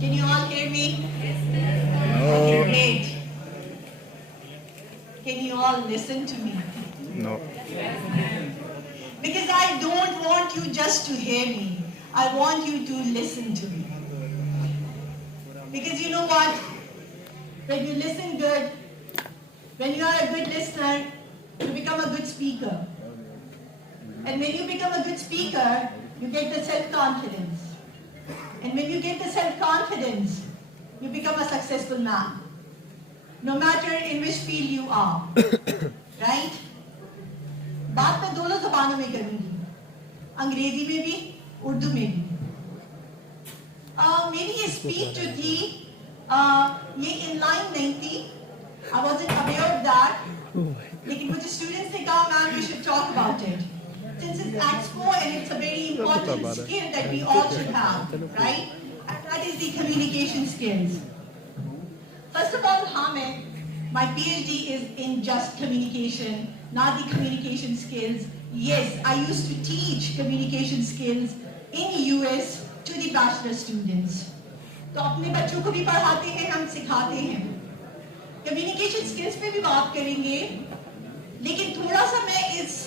Can you all hear me? No. Great. Can you all listen to me? No. Because I don't want you just to hear me. I want you to listen to me. Because you know what? When you listen good, when you are a good listener, you become a good speaker. And when you become a good speaker, you get the self-confidence. And when you get the self-confidence, you become a successful man. No matter in which field you are. Right? बात मैं दोनों ज़बानों में करूँगी, अंग्रेजी में भी, उर्दू में भी। मेरी ये स्पीच जो थी, ये इनलाइन नहीं थी। I wasn't aware of that. लेकिन मुझे स्टूडेंट्स ने कहा, ma'am, we should talk about it. Since it's Expo and it's a very important skill that we all should have, right? And that is the communication skills. First of all, my PhD is in just communication, not the communication skills. Yes, I used to teach communication skills in US to the bachelor students. तो अपने बच्चों को भी पढ़ाते हैं, हम सिखाते हैं. Communication skills पे भी बात करेंगे, लेकिन थोड़ा सा मैं इस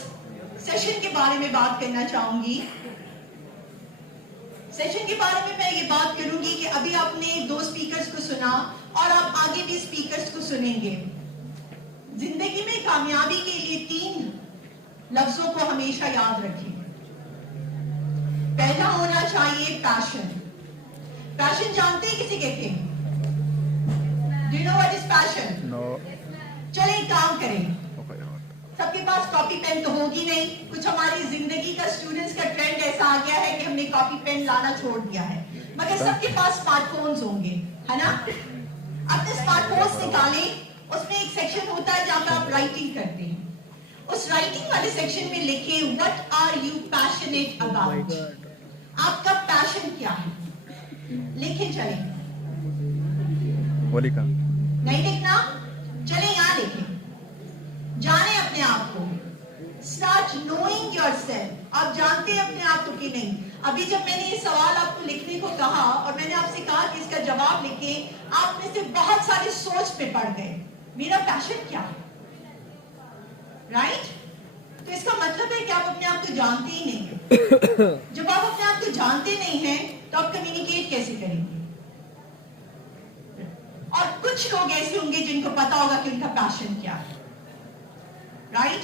सेशन के बारे में बात करना चाहूंगी. सेशन के बारे में मैं ये बात करूंगी कि अभी आपने 2 स्पीकर्स को सुना और आप आगे भी स्पीकर्स को सुनेंगे. जिंदगी में कामयाबी के लिए 3 लफ्जों को हमेशा याद रखें. पहला होना चाहिए पैशन. पैशन जानते हैं किसे कहते हैं? Do you know what is passion? No. चलें एक काम करें. सबके पास कॉपी पेन तो होगी नहीं. कुछ हमारी जिंदगी का स्टूडेंट्स का ट्रेंड ऐसा आ गया है कि हमने कॉपी पेन लाना छोड़ दिया है. मगर सबके पास स्मार्टफोन्स होंगे, है ना? अपने स्मार्टफोन्स निकालें. उसमें एक सेक्शन होता है जहां पर आप राइटिंग करते हैं. उस राइटिंग वाले सेक्शन में लिखें what are you passionate about. आपका पैशन क्या है? लिखे चलें. नहीं लिखना? चलें यहाँ लिखें. जाने अपने आप को. Start knowing yourself. आप जानते हैं अपने आप को कि नहीं? अभी जब मैंने ये सवाल आपको लिखने को कहा और मैंने आपसे कहा कि इसका जवाब लिखें, आप में से बहुत सारे सोच पे पड़ गए. मेरा पैशन क्या है? राइट? तो इसका मतलब है कि आप अपने आप को जानते ही नहीं हैं. जब आप अपने आप को जानते नहीं हैं, तो आप कम्युनिकेट कैसे करेंगे? और कुछ लोग ऐसे होंगे जिनको पता होगा कि उनका पैशन क्या है. राइट?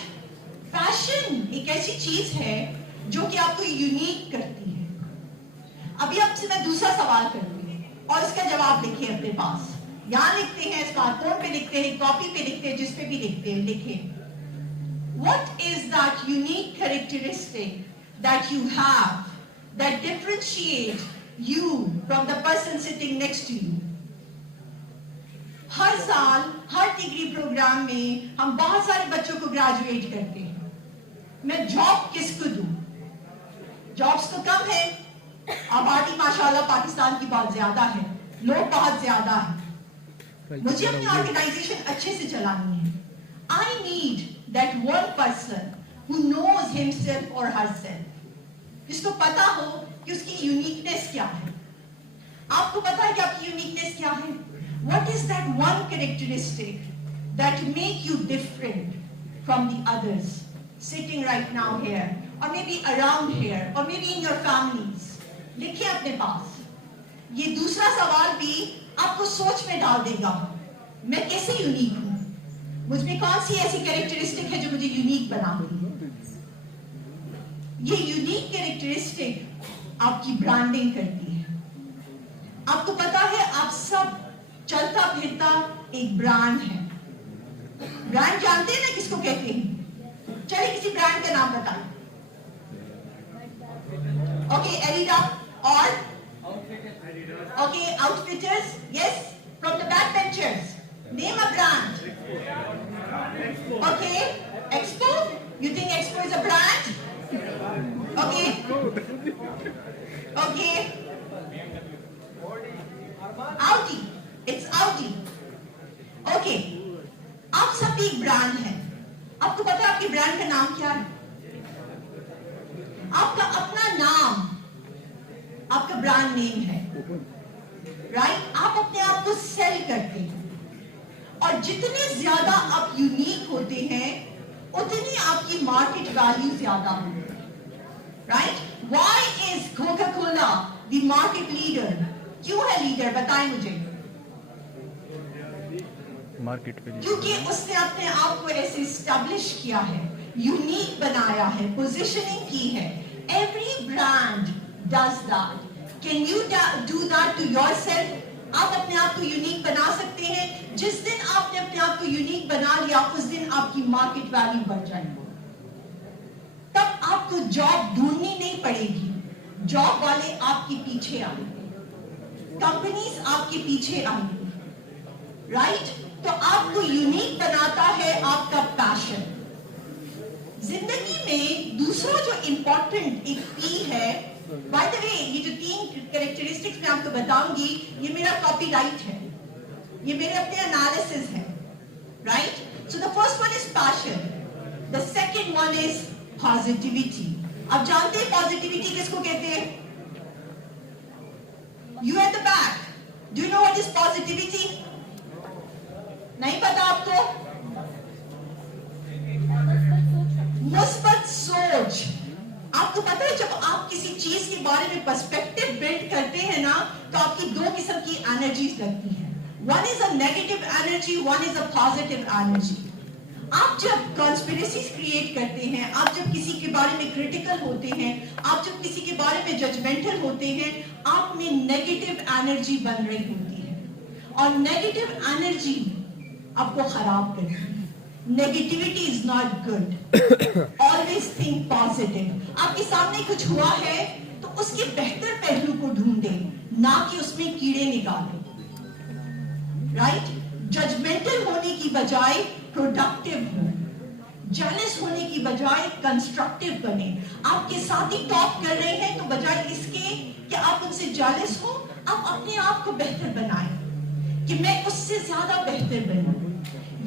पैशन एक ऐसी चीज है जो कि आपको यूनिक करती है. अभी आपसे मैं दूसरा सवाल करूंगी और इसका जवाब लिखिए अपने पास. यहां लिखते हैं, स्मार्टफोन पे लिखते हैं, कॉपी पे लिखते हैं, जिस पे भी लिखते हैं, लिखें. What is that unique characteristic that you have that differentiates you from the person sitting next to you? हर साल हर डिग्री प्रोग्राम में हम बहुत सारे बच्चों को ग्रेजुएट करते हैं. मैं जॉब किसको दूं? जॉब्स तो कम है. आबादी माशाल्लाह पाकिस्तान की बहुत ज्यादा है, लोग बहुत ज्यादा है. मुझे अपनी ऑर्गेनाइजेशन अच्छे से चलानी है. I need that one person who knows himself और हरसेल्फ, जिसको पता हो कि उसकी यूनिकनेस क्या है. आपको पता है कि आपकी यूनिकनेस क्या है? What is that one characteristic that make you different from the others sitting right now here, or maybe around here, or maybe in your families? लिखिए अपने पास. ये दूसरा सवाल भी आपको सोच में डाल देगा. मैं कैसे यूनिक हूं? मुझ में कौन सी ऐसी कैरेक्टरिस्टिक है जो मुझे यूनिक बनाती है? ये यूनिक कैरेक्टरिस्टिक आपकी ब्रांडिंग करती है. आपको पता है आप सब चलता फिरता एक ब्रांड है. ब्रांड जानते हैं ना किसको कहते हैं? चलिए किसी ब्रांड का नाम बताएं. ओके, एडिडा और okay, outfitters. Yes, from the back benchers. Name a brand. Okay, expo. You think expo is a brand? Okay, okay. Audi. It's Audi. Okay. आप सब एक ब्रांड हैं. आपको पता है आपके ब्रांड का नाम क्या है? आपका अपना नाम आपका ब्रांड नेम है. राइट? आप अपने आप को सेल करते हैं और जितने ज्यादा आप यूनिक होते हैं उतनी आपकी मार्केट वैल्यू ज्यादा होगी, right? Why is Coca Cola the market leader? क्यों है लीडर, बताएं मुझे। मार्केट पे क्योंकि उसने अपने आप को ऐसे इस्टेब्लिश किया है, यूनिक बनाया है, पोजिशनिंग की है। Every brand does that. Can you do that to yourself? आप अपने आप को यूनिक बना सकते हैं। जिस दिन आपने अपने आप को यूनिक बना लिया उस दिन आपकी मार्केट वैल्यू बढ़ जाएगी। तब आपको जॉब ढूंढनी नहीं पड़ेगी, जॉब वाले आपके पीछे आएंगे, कंपनीज आपके पीछे आएंगी, राइट? तो आपको यूनिक बनाता है आपका पैशन। जिंदगी में दूसरा जो इंपॉर्टेंट एक पी है, बाय द वे ये जो 3 कैरेक्टरिस्टिक्स मैं आपको बताऊंगी ये मेरा कॉपीराइट है, ये मेरे अपने एनालिसिस है, right? So the first one is passion, the second one is positivity. आप जानते हैं पॉजिटिविटी किसको कहते हैं? You at the back, do you know what is positivity? नहीं पता आपको? मुस्बत सोच। आपको पता है जब आप किसी चीज के बारे में पर्सपेक्टिव बिल्ड करते हैं ना तो आपकी 2 किस्म की एनर्जीज लगती हैं। One is a negative energy, one is a positive energy. आप जब कॉन्स्पिरेसीज क्रिएट करते हैं, आप जब किसी के बारे में क्रिटिकल होते हैं, आप जब किसी के बारे में जजमेंटल होते हैं, आप में नेगेटिव एनर्जी बन रही होती है और नेगेटिव एनर्जी आपको खराब करती है। Negativity is not good. Always think positive. आपके सामने कुछ हुआ है तो उसके बेहतर पहलू को ढूंढें, ना कि उसमें कीड़े निकालें, राइट? जजमेंटल होने की बजाय प्रोडक्टिव हो, जेलस होने की बजाय कंस्ट्रक्टिव बने। आपके साथी टॉप कर रहे हैं तो बजाय इसके कि आप उनसे जेलस हो, आप अपने आप को बेहतर बनाएं कि मैं उससे ज्यादा बेहतर बनूं।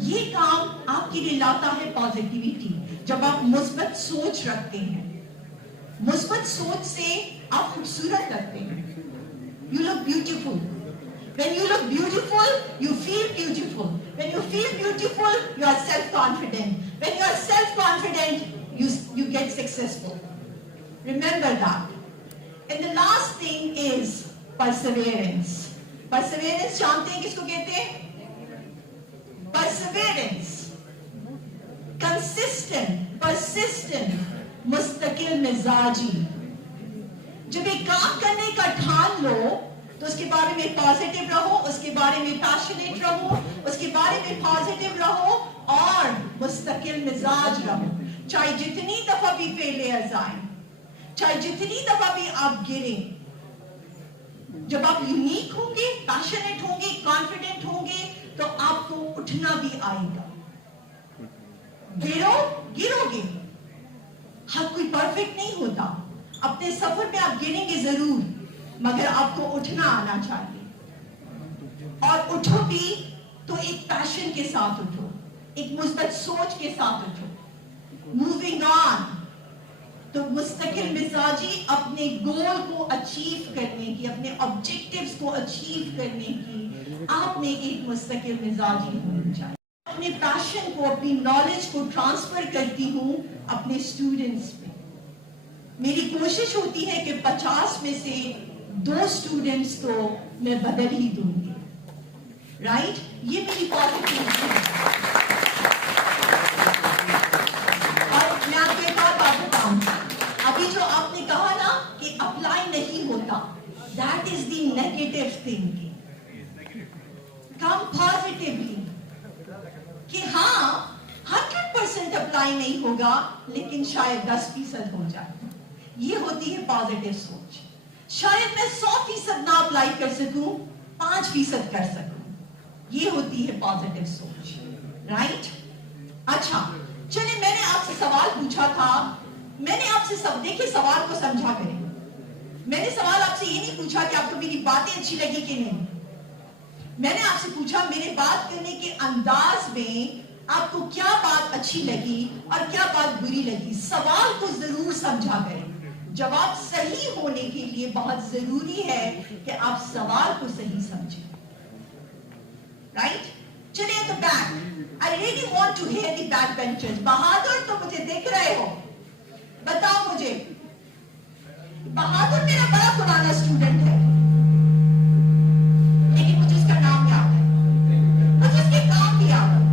ये काम आपके लिए लाता है पॉजिटिविटी। जब आप मुस्बत सोच रखते हैं, मुस्बत सोच से आप खूबसूरत लगते हैं। You look beautiful. When you look beautiful, you feel beautiful. When you feel beautiful, you are self-confident. When you are self-confident, you get successful. Remember that. And the last thing is perseverance. Perseverance जानते हैं किसको कहते हैं? Perseverance. Consistent, persistent, मुस्तकिल मिजाजी। जब एक काम करने का ठान लो तो उसके बारे में पॉजिटिव रहो, उसके बारे में पैशनेट रहो, उसके बारे में पॉजिटिव रहो और मुस्तकिल मिजाज रहो। चाहे जितनी दफा भी फेलियर्स आए, चाहे जितनी दफा भी आप गिरे, जब आप यूनिक होंगे, पैशनेट होंगे, कॉन्फिडेंट होंगे तो आपको उठना भी आएगा। गिरोगे, हर कोई परफेक्ट नहीं होता। अपने सफर में आप गिरेंगे जरूर, मगर आपको उठना आना चाहिए। और उठो भी तो एक पैशन के साथ उठो, एक मुस्बत सोच के साथ उठो। मूविंग ऑन, तो मुस्तकिल मिजाजी अपने गोल को अचीव करने की, अपने ऑब्जेक्टिव्स को अचीव करने की आप में एक मुस्तकिल मिजाजी होनी चाहिए। अपने पैशन को, अपनी नॉलेज को ट्रांसफर करती हूँ अपने स्टूडेंट्स में। मेरी कोशिश होती है कि 50 में से 2 स्टूडेंट्स को मैं बदल ही दूंगी, राइट? ये मेरी पॉजिटिव है। और मैं आपको एक और बात बताऊं, अभी जो आपने कहा ना कि अप्लाई नहीं होता, that is the negative thinking. Come positively कि हाँ 100% अप्लाई नहीं होगा लेकिन शायद 10% हो जाए। ये होती है पॉजिटिव सोच। शायद मैं 100% ना अप्लाई कर सकूं, 5% कर सकूं। ये होती है पॉजिटिव सोच, राइट? अच्छा, चलिए मैंने आपसे सवाल पूछा था, मैंने आपसे सब देखिए सवाल को समझा करें। मैंने सवाल आपसे ये नहीं पूछा कि आपको मेरी बातें अच्छी लगी कि नहीं। मैंने आपसे पूछा मेरे बात करने के अंदाज में आपको क्या बात अच्छी लगी और क्या बात बुरी लगी। सवाल को जरूर समझा करें। जवाब सही होने के लिए बहुत जरूरी है कि आप सवाल को सही समझें। राइट? चलिए तो back, I really want to hear the back benchers. बहादुर तो मुझे दिख रहे हो, बताओ मुझे, बहादुर मेरा बड़ा पुराना स्टूडेंट है, लेकिन मुझे उसका नाम याद है, मुझे उसके काम भी याद है।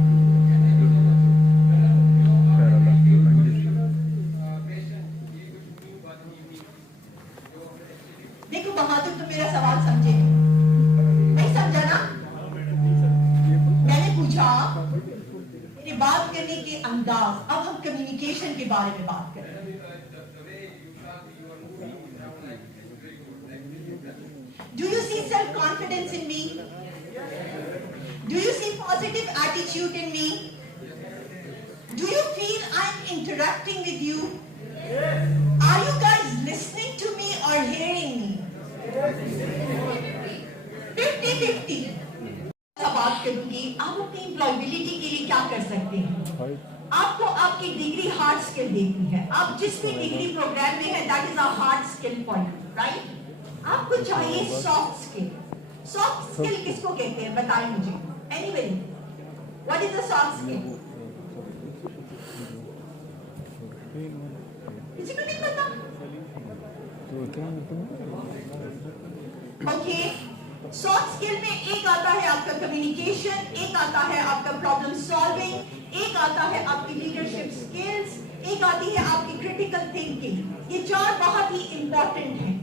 देखो बहादुर, तुम मेरा सवाल समझे नहीं? समझा ना? मैंने पूछा मेरी बात करने के अंदाज। अब हम कम्युनिकेशन के बारे में बात करें। Do you see self-confidence in me? Do you see positive attitude in me? Do you feel I'm interacting with you? Are you guys listening to me or hearing me? 50-50। बात करूंगी आप अपनी एम्प्लॉयबिलिटी के लिए क्या कर सकते हैं। आपको आपकी डिग्री हार्ड स्किल देती है, आप जिस भी डिग्री प्रोग्राम में है that is a hard skill for you, right? आपको चाहिए सॉफ्ट स्किल। सॉफ्ट स्किल किसको कहते हैं बताइए मुझे, anybody, what is a soft skill? किसी को नहीं पता? ओके, सॉफ्ट स्किल में एक आता है आपका कम्युनिकेशन, एक आता है आपका प्रॉब्लम सॉल्विंग, एक आता है आपकी लीडरशिप स्किल्स, एक आती है आपकी क्रिटिकल थिंकिंग। ये चार बहुत ही इंपॉर्टेंट हैं।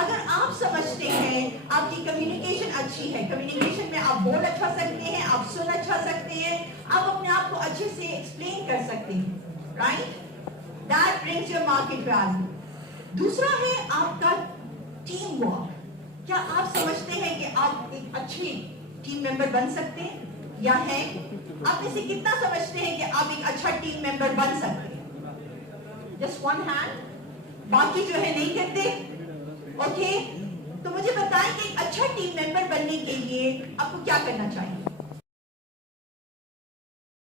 अगर आप समझते हैं आपकी कम्युनिकेशन अच्छी है, कम्युनिकेशन में आप बोल अच्छा सकते हैं, आप सुन अच्छा सकते हैं, आप अपने आप को अच्छे से एक्सप्लेन कर सकते हैं, right? That brings your market value. दूसरा है आपका टीम वर्क। क्या आप समझते हैं कि आप एक अच्छे टीम मेंबर बन सकते हैं या हैं? आप में से कितना समझते हैं कि आप एक अच्छा टीम मेंबर बन सकते हैं? जस्ट वन हैंड, बाकी जो है नहीं करते। ओके, तो मुझे बताएं कि एक अच्छा टीम मेंबर बनने के लिए आपको क्या करना चाहिए?